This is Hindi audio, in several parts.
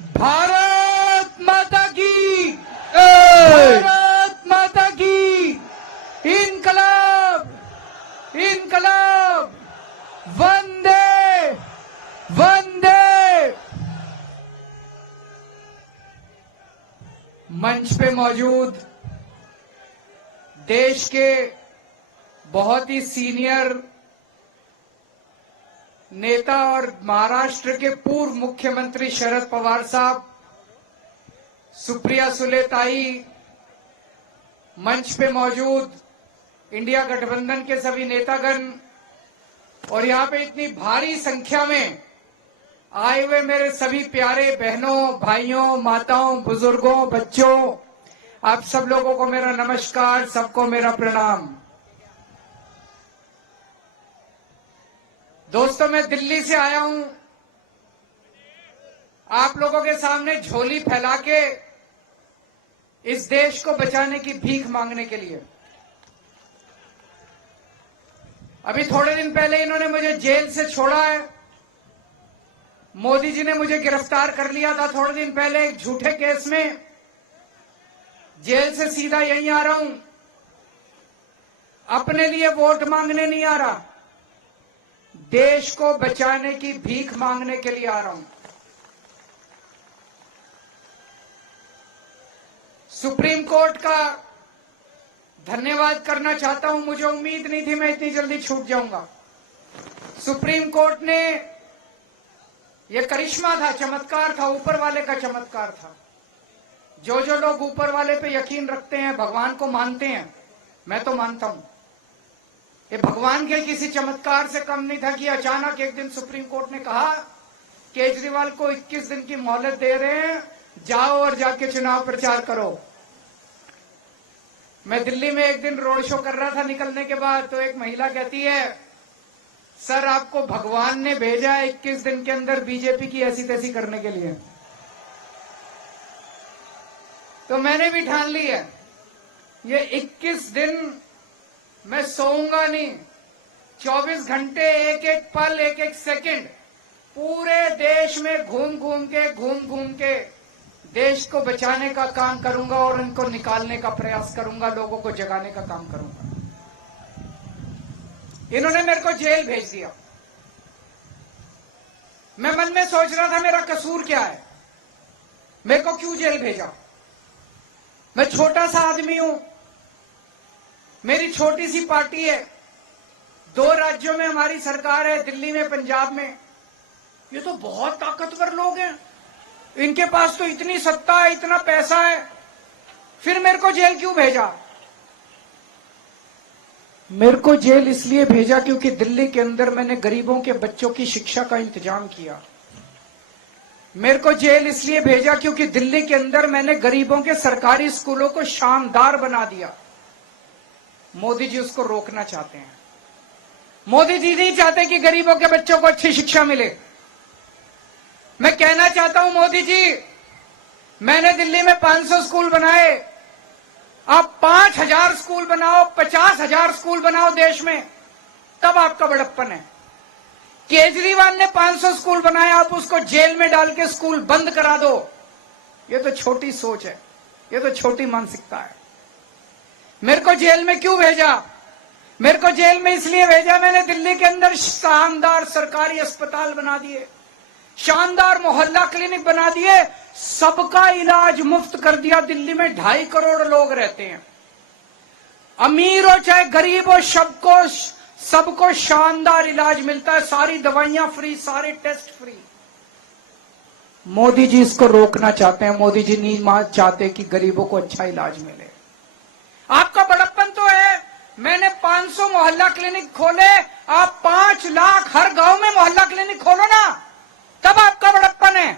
भारत माता की, भारत माता की, इनकलाब, इनकलाब, वंदे वंदे। मंच पे मौजूद देश के बहुत ही सीनियर नेता और महाराष्ट्र के पूर्व मुख्यमंत्री शरद पवार साहब, सुप्रिया सुले ताई, मंच पे मौजूद इंडिया गठबंधन के सभी नेतागण और यहां पे इतनी भारी संख्या में आए हुए मेरे सभी प्यारे बहनों, भाइयों, माताओं, बुजुर्गों, बच्चों, आप सब लोगों को मेरा नमस्कार, सबको मेरा प्रणाम। दोस्तों, मैं दिल्ली से आया हूं आप लोगों के सामने झोली फैला के इस देश को बचाने की भीख मांगने के लिए। अभी थोड़े दिन पहले इन्होंने मुझे जेल से छोड़ा है। मोदी जी ने मुझे गिरफ्तार कर लिया था थोड़े दिन पहले एक झूठे केस में। जेल से सीधा यहीं आ रहा हूं, अपने लिए वोट मांगने नहीं आ रहा, देश को बचाने की भीख मांगने के लिए आ रहा हूं। सुप्रीम कोर्ट का धन्यवाद करना चाहता हूं। मुझे उम्मीद नहीं थी मैं इतनी जल्दी छूट जाऊंगा। सुप्रीम कोर्ट ने, यह करिश्मा था, चमत्कार था, ऊपर वाले का चमत्कार था। जो जो लोग ऊपर वाले पे यकीन रखते हैं, भगवान को मानते हैं, मैं तो मानता हूं, ये भगवान के किसी चमत्कार से कम नहीं था कि अचानक एक दिन सुप्रीम कोर्ट ने कहा केजरीवाल को 21 दिन की मोहलत दे रहे हैं, जाओ और जाके चुनाव प्रचार करो। मैं दिल्ली में एक दिन रोड शो कर रहा था, निकलने के बाद तो एक महिला कहती है, सर आपको भगवान ने भेजा है 21 दिन के अंदर बीजेपी की ऐसी तैसी करने के लिए। तो मैंने भी ठान ली है, ये 21 दिन मैं सोऊंगा नहीं, 24 घंटे, एक एक पल, एक एक सेकंड पूरे देश में घूम घूम के देश को बचाने का काम करूंगा और इनको निकालने का प्रयास करूंगा, लोगों को जगाने का काम करूंगा। इन्होंने मेरे को जेल भेज दिया। मैं मन में सोच रहा था मेरा कसूर क्या है, मेरे को क्यों जेल भेजा। मैं छोटा सा आदमी हूं, मेरी छोटी सी पार्टी है, 2 राज्यों में हमारी सरकार है, दिल्ली में, पंजाब में। ये तो बहुत ताकतवर लोग हैं, इनके पास तो इतनी सत्ता है, इतना पैसा है, फिर मेरे को जेल क्यों भेजा। मेरे को जेल इसलिए भेजा क्योंकि दिल्ली के अंदर मैंने गरीबों के बच्चों की शिक्षा का इंतजाम किया। मेरे को जेल इसलिए भेजा क्योंकि दिल्ली के अंदर मैंने गरीबों के सरकारी स्कूलों को शानदार बना दिया। मोदी जी उसको रोकना चाहते हैं। मोदी जी नहीं चाहते कि गरीबों के बच्चों को अच्छी शिक्षा मिले। मैं कहना चाहता हूं मोदी जी, मैंने दिल्ली में 500 स्कूल बनाए, आप 5000 स्कूल बनाओ, 50,000 स्कूल बनाओ देश में, तब आपका बड़प्पन है। केजरीवाल ने 500 स्कूल बनाए, आप उसको जेल में डाल के स्कूल बंद करा दो। ये तो छोटी सोच है, ये तो छोटी मानसिकता है। मेरे को जेल में क्यों भेजा? मेरे को जेल में इसलिए भेजा, मैंने दिल्ली के अंदर शानदार सरकारी अस्पताल बना दिए, शानदार मोहल्ला क्लिनिक बना दिए, सबका इलाज मुफ्त कर दिया। दिल्ली में 2.5 करोड़ लोग रहते हैं, अमीर हो चाहे गरीब हो, सबको शानदार इलाज मिलता है, सारी दवाइयां फ्री, सारे टेस्ट फ्री। मोदी जी इसको रोकना चाहते हैं। मोदी जी नहीं चाहते कि गरीबों को अच्छा इलाज मिले। आपका बड़प्पन तो है, मैंने 500 मोहल्ला क्लिनिक खोले, आप 5 लाख हर गांव में मोहल्ला क्लिनिक खोलो ना, तब आपका बड़प्पन है।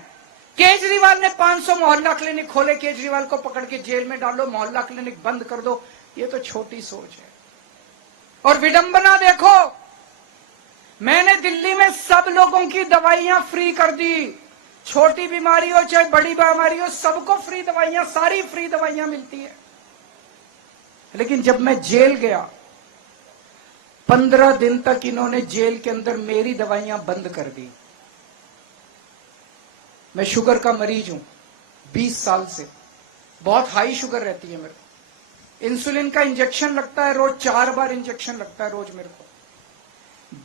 केजरीवाल ने 500 मोहल्ला क्लिनिक खोले, केजरीवाल को पकड़ के जेल में डालो, मोहल्ला क्लिनिक बंद कर दो, ये तो छोटी सोच है। और विडंबना देखो, मैंने दिल्ली में सब लोगों की दवाइयां फ्री कर दी, छोटी बीमारी हो चाहे बड़ी बीमारी हो, सबको फ्री दवाइयां, सारी फ्री दवाइयां मिलती है। लेकिन जब मैं जेल गया, 15 दिन तक इन्होंने जेल के अंदर मेरी दवाइयां बंद कर दी। मैं शुगर का मरीज हूं 20 साल से, बहुत हाई शुगर रहती है मेरे को। इंसुलिन का इंजेक्शन लगता है रोज, 4 बार इंजेक्शन लगता है रोज मेरे को।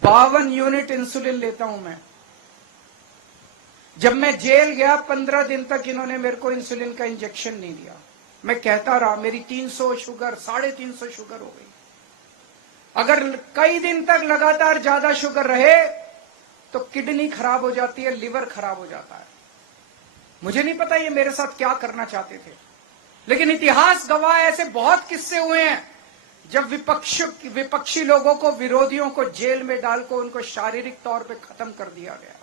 52 यूनिट इंसुलिन लेता हूं मैं। जब मैं जेल गया 15 दिन तक इन्होंने मेरे को इंसुलिन का इंजेक्शन नहीं दिया। मैं कहता रहा मेरी 300 शुगर, 350 शुगर हो गई। अगर कई दिन तक लगातार ज्यादा शुगर रहे तो किडनी खराब हो जाती है, लिवर खराब हो जाता है। मुझे नहीं पता ये मेरे साथ क्या करना चाहते थे, लेकिन इतिहास गवाह ऐसे बहुत किस्से हुए हैं जब विपक्षी लोगों को, विरोधियों को जेल में डालकर उनको शारीरिक तौर पे खत्म कर दिया गया।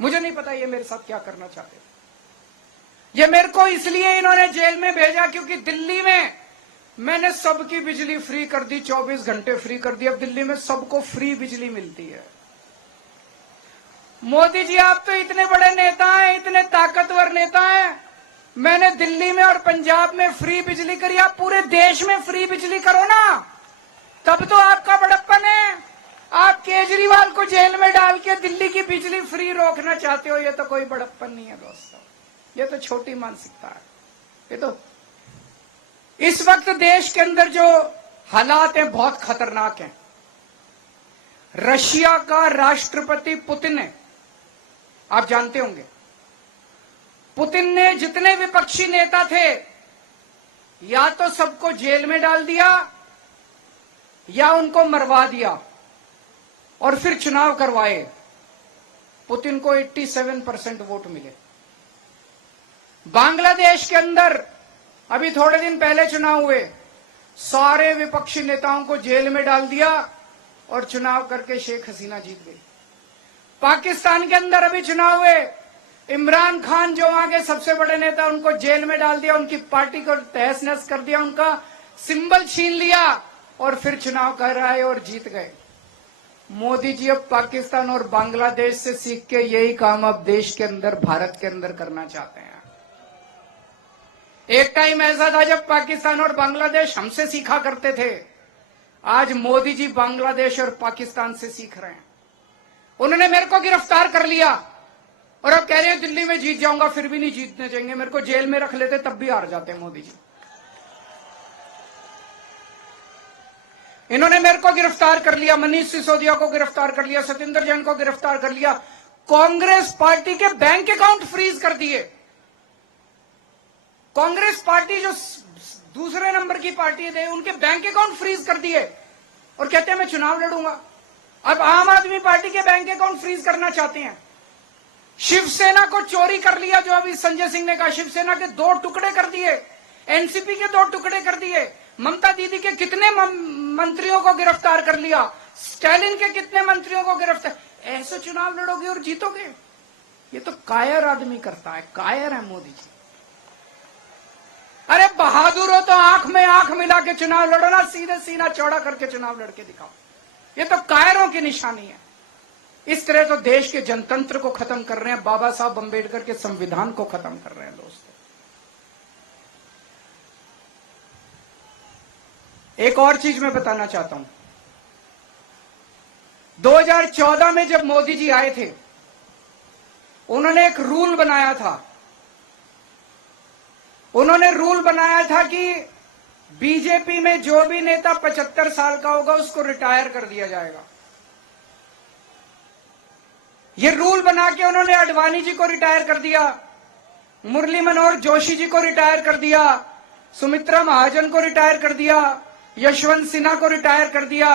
मुझे नहीं पता ये मेरे साथ क्या करना चाहते थे। ये मेरे को इसलिए इन्होंने जेल में भेजा क्योंकि दिल्ली में मैंने सबकी बिजली फ्री कर दी, 24 घंटे फ्री कर दी। अब दिल्ली में सबको फ्री बिजली मिलती है। मोदी जी, आप तो इतने बड़े नेता हैं, इतने ताकतवर नेता हैं। मैंने दिल्ली में और पंजाब में फ्री बिजली करी, आप पूरे देश में फ्री बिजली करो ना, तब तो आपका बड़प्पन है। आप केजरीवाल को जेल में डाल के दिल्ली की बिजली फ्री रोकना चाहते हो, ये तो कोई बड़प्पन नहीं है दोस्तों, ये तो छोटी मानसिकता है। ये तो इस वक्त देश के अंदर जो हालात हैं बहुत खतरनाक हैं। रशिया का राष्ट्रपति पुतिन है, आप जानते होंगे। पुतिन ने जितने विपक्षी नेता थे या तो सबको जेल में डाल दिया या उनको मरवा दिया और फिर चुनाव करवाए। पुतिन को 87% वोट मिले। बांग्लादेश के अंदर अभी थोड़े दिन पहले चुनाव हुए, सारे विपक्षी नेताओं को जेल में डाल दिया और चुनाव करके शेख हसीना जीत गई। पाकिस्तान के अंदर अभी चुनाव हुए, इमरान खान जो वहां के सबसे बड़े नेता, उनको जेल में डाल दिया, उनकी पार्टी को तहस नहस कर दिया, उनका सिंबल छीन लिया और फिर चुनाव कराए और जीत गए। मोदी जी अब पाकिस्तान और बांग्लादेश से सीख के यही काम अब देश के अंदर, भारत के अंदर करना चाहते हैं। एक टाइम ऐसा था जब पाकिस्तान और बांग्लादेश हमसे सीखा करते थे, आज मोदी जी बांग्लादेश और पाकिस्तान से सीख रहे हैं। उन्होंने मेरे को गिरफ्तार कर लिया और अब कह रहे हैं दिल्ली में जीत जाऊंगा, फिर भी नहीं जीतने देंगे। मेरे को जेल में रख लेते तब भी हार जाते मोदी जी। इन्होंने मेरे को गिरफ्तार कर लिया, मनीष सिसोदिया को गिरफ्तार कर लिया, सत्येंद्र जैन को गिरफ्तार कर लिया, कांग्रेस पार्टी के बैंक अकाउंट फ्रीज कर दिए। कांग्रेस पार्टी जो दूसरे नंबर की पार्टी है, उनके बैंक अकाउंट फ्रीज कर दिए और कहते हैं मैं चुनाव लड़ूंगा। अब आम आदमी पार्टी के बैंक अकाउंट फ्रीज करना चाहते हैं। शिवसेना को चोरी कर लिया, जो अभी संजय सिंह ने कहा, शिवसेना के 2 टुकड़े कर दिए, एनसीपी के 2 टुकड़े कर दिए, ममता दीदी के कितने मंत्रियों को गिरफ्तार कर लिया, स्टालिन के कितने मंत्रियों को गिरफ्तार। ऐसे चुनाव लड़ोगे और जीतोगे? ये तो कायर आदमी करता है, कायर है मोदी जी। अरे बहादुर हो तो आंख में आंख मिला के चुनाव लड़ो ना, सीधे सीना चौड़ा करके चुनाव लड़के दिखाओ। ये तो कायरों की निशानी है। इस तरह तो देश के जनतंत्र को खत्म कर रहे हैं, बाबा साहब अंबेडकर के संविधान को खत्म कर रहे हैं दोस्तों। एक और चीज मैं बताना चाहता हूं। 2014 में जब मोदी जी आए थे, उन्होंने एक रूल बनाया था। उन्होंने रूल बनाया था कि बीजेपी में जो भी नेता 75 साल का होगा उसको रिटायर कर दिया जाएगा। ये रूल बना के उन्होंने अडवाणी जी को रिटायर कर दिया, मुरली मनोहर जोशी जी को रिटायर कर दिया, सुमित्रा महाजन को रिटायर कर दिया, यशवंत सिन्हा को रिटायर कर दिया।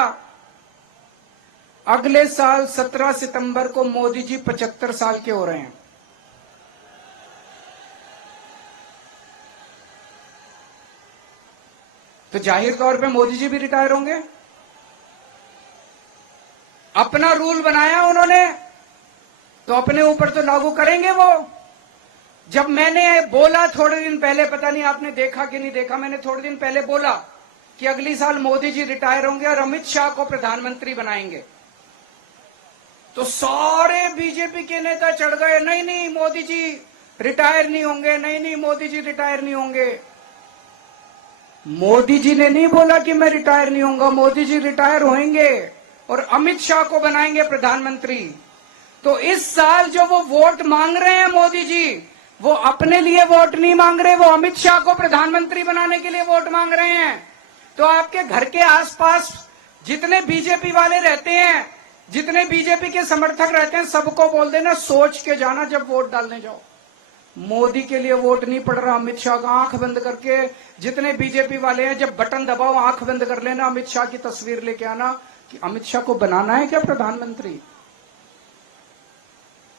अगले साल 17 सितंबर को मोदी जी 75 साल के हो रहे हैं। तो जाहिर तौर पे मोदी जी भी रिटायर होंगे। अपना रूल बनाया उन्होंने तो अपने ऊपर तो लागू करेंगे वो। जब मैंने बोला थोड़े दिन पहले, पता नहीं आपने देखा कि नहीं देखा, मैंने थोड़े दिन पहले बोला कि अगली साल मोदी जी रिटायर होंगे और अमित शाह को प्रधानमंत्री बनाएंगे, तो सारे बीजेपी के नेता चढ़ गए, नहीं नहीं मोदी जी रिटायर नहीं होंगे, नहीं नहीं मोदी जी रिटायर नहीं होंगे। मोदी जी ने नहीं बोला कि मैं रिटायर नहीं होऊंगा, मोदी जी रिटायर होंगे और अमित शाह को बनाएंगे प्रधानमंत्री। तो इस साल जो वो वोट मांग रहे हैं मोदी जी, वो अपने लिए वोट नहीं मांग रहे, वो अमित शाह को प्रधानमंत्री बनाने के लिए वोट मांग रहे हैं। तो आपके घर के आसपास जितने बीजेपी वाले रहते हैं, जितने बीजेपी के समर्थक रहते हैं, सबको बोल देना सोच के जाना जब वोट डालने जाओ। मोदी के लिए वोट नहीं पड़ रहा, अमित शाह का। आंख बंद करके जितने बीजेपी वाले हैं, जब बटन दबाओ आंख बंद कर लेना, अमित शाह की तस्वीर लेके आना कि अमित शाह को बनाना है क्या प्रधानमंत्री।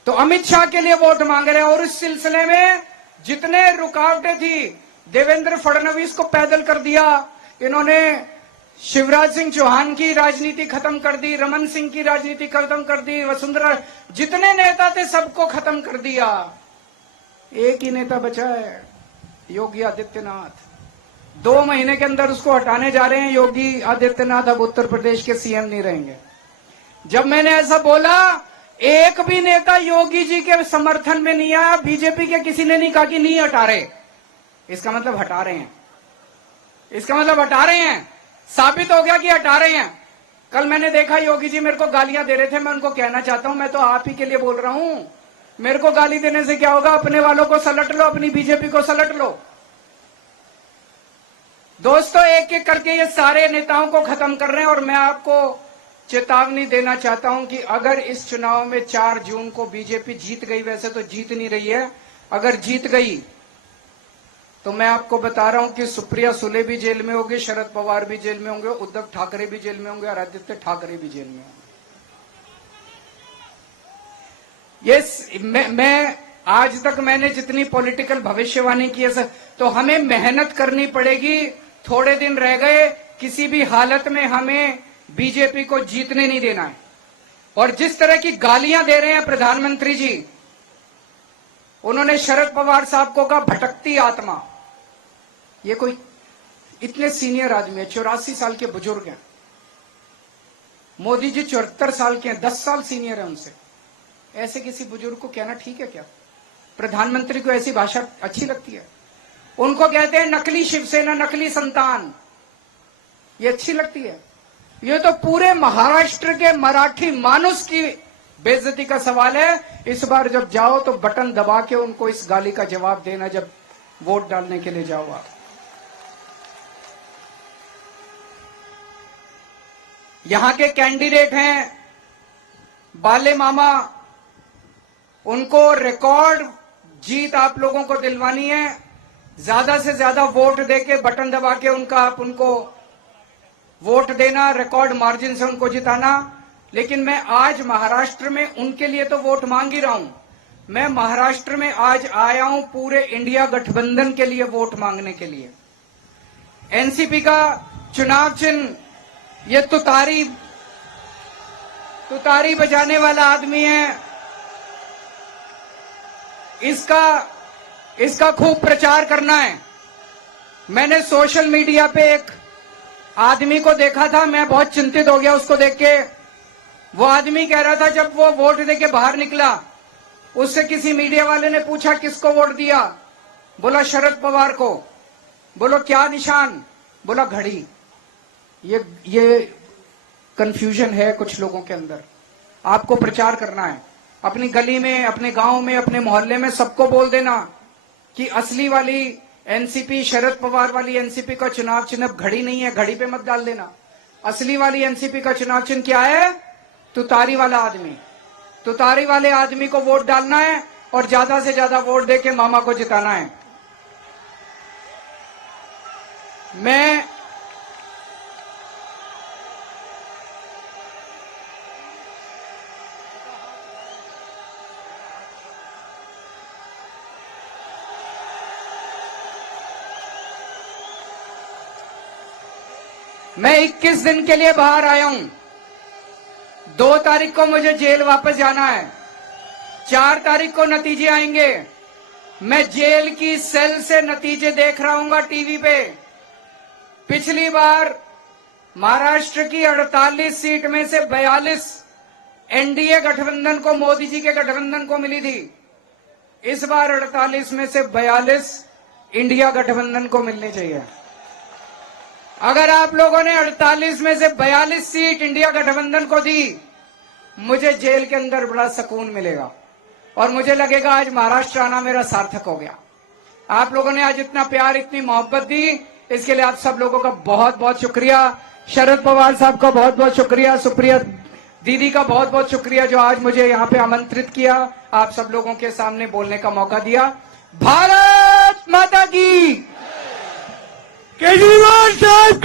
तो अमित शाह के लिए वोट मांग रहे हैं। और इस सिलसिले में जितने रुकावटें थी, देवेंद्र फडणवीस को पैदल कर दिया इन्होंने, शिवराज सिंह चौहान की राजनीति खत्म कर दी, रमन सिंह की राजनीति खत्म कर दी, वसुंधरा, जितने नेता थे सबको खत्म कर दिया। एक ही नेता बचा है, योगी आदित्यनाथ। 2 महीने के अंदर उसको हटाने जा रहे हैं। योगी आदित्यनाथ अब उत्तर प्रदेश के सीएम नहीं रहेंगे। जब मैंने ऐसा बोला, एक भी नेता योगी जी के समर्थन में नहीं आया। बीजेपी के किसी ने नहीं कहा कि नहीं हटा रहे। इसका मतलब हटा रहे हैं, इसका मतलब हटा रहे हैं। साबित हो गया कि हटा रहे हैं। कल मैंने देखा योगी जी मेरे को गालियां दे रहे थे। मैं उनको कहना चाहता हूं, मैं तो आप ही के लिए बोल रहा हूं। मेरे को गाली देने से क्या होगा, अपने वालों को सलट लो, अपनी बीजेपी को सलट लो। दोस्तों, एक एक करके ये सारे नेताओं को खत्म कर रहे हैं। और मैं आपको चेतावनी देना चाहता हूं कि अगर इस चुनाव में 4 जून को बीजेपी जीत गई, वैसे तो जीत नहीं रही है, अगर जीत गई तो मैं आपको बता रहा हूं कि सुप्रिया सुले भी जेल में होगी, शरद पवार भी जेल में होंगे, उद्धव ठाकरे भी जेल में होंगे और आदित्य ठाकरे भी जेल में होंगे। मैं आज तक मैंने जितनी पॉलिटिकल भविष्यवाणी की है, तो हमें मेहनत करनी पड़ेगी। थोड़े दिन रह गए, किसी भी हालत में हमें बीजेपी को जीतने नहीं देना है। और जिस तरह की गालियां दे रहे हैं प्रधानमंत्री जी, उन्होंने शरद पवार साहब को कहा भटकती आत्मा। ये कोई इतने सीनियर आदमी है, 84 साल के बुजुर्ग हैं। मोदी जी 74 साल के हैं, 10 साल सीनियर है उनसे। ऐसे किसी बुजुर्ग को कहना ठीक है क्या? प्रधानमंत्री को ऐसी भाषा अच्छी लगती है? उनको कहते हैं नकली शिवसेना, नकली संतान। ये अच्छी लगती है? ये तो पूरे महाराष्ट्र के मराठी मानुस की बेइज्जती का सवाल है। इस बार जब जाओ तो बटन दबा के उनको इस गाली का जवाब देना, जब वोट डालने के लिए जाओ आप। यहां के कैंडिडेट हैं बाले मामा, उनको रिकॉर्ड जीत आप लोगों को दिलवानी है। ज्यादा से ज्यादा वोट देके, बटन दबा के उनको वोट देना, रिकॉर्ड मार्जिन से उनको जिताना। लेकिन मैं आज महाराष्ट्र में उनके लिए तो वोट मांग ही रहा हूं। मैं महाराष्ट्र में आज आया हूं पूरे इंडिया गठबंधन के लिए वोट मांगने के लिए। एनसीपी का चुनाव चिन्ह ये तुतारी बजाने वाला आदमी है। इसका खूब प्रचार करना है। मैंने सोशल मीडिया पे एक आदमी को देखा था, मैं बहुत चिंतित हो गया उसको देख के। वो आदमी कह रहा था, जब वो वोट देके बाहर निकला, उससे किसी मीडिया वाले ने पूछा किसको वोट दिया? बोला शरद पवार को। बोलो क्या निशान? बोला घड़ी। ये कंफ्यूजन है कुछ लोगों के अंदर। आपको प्रचार करना है अपनी गली में, अपने गांव में, अपने मोहल्ले में, सबको बोल देना कि असली वाली एनसीपी, शरद पवार वाली एनसीपी का चुनाव चिन्ह घड़ी नहीं है, घड़ी पे मत डाल देना। असली वाली एनसीपी का चुनाव चिन्ह क्या है? तुतारी वाला आदमी। तुतारी वाले आदमी को वोट डालना है और ज्यादा से ज्यादा वोट देके मामा को जिताना है। मैं 21 दिन के लिए बाहर आया हूं। 2 तारीख को मुझे जेल वापस जाना है। 4 तारीख को नतीजे आएंगे। मैं जेल की सेल से नतीजे देख रहा हूंगा टीवी पे। पिछली बार महाराष्ट्र की 48 सीट में से 42 एनडीए गठबंधन को, मोदी जी के गठबंधन को मिली थी। इस बार 48 में से 42 इंडिया गठबंधन को मिलनी चाहिए। अगर आप लोगों ने 48 में से 42 सीट इंडिया गठबंधन को दी, मुझे जेल के अंदर बड़ा सुकून मिलेगा और मुझे लगेगा आज महाराष्ट्र आना मेरा सार्थक हो गया। आप लोगों ने आज इतना प्यार, इतनी मोहब्बत दी, इसके लिए आप सब लोगों का बहुत बहुत शुक्रिया। शरद पवार साहब का बहुत बहुत शुक्रिया, सुप्रिया दीदी का बहुत बहुत शुक्रिया जो आज मुझे यहाँ पे आमंत्रित किया, आप सब लोगों के सामने बोलने का मौका दिया। भारत माता की, केजरीवाल साहब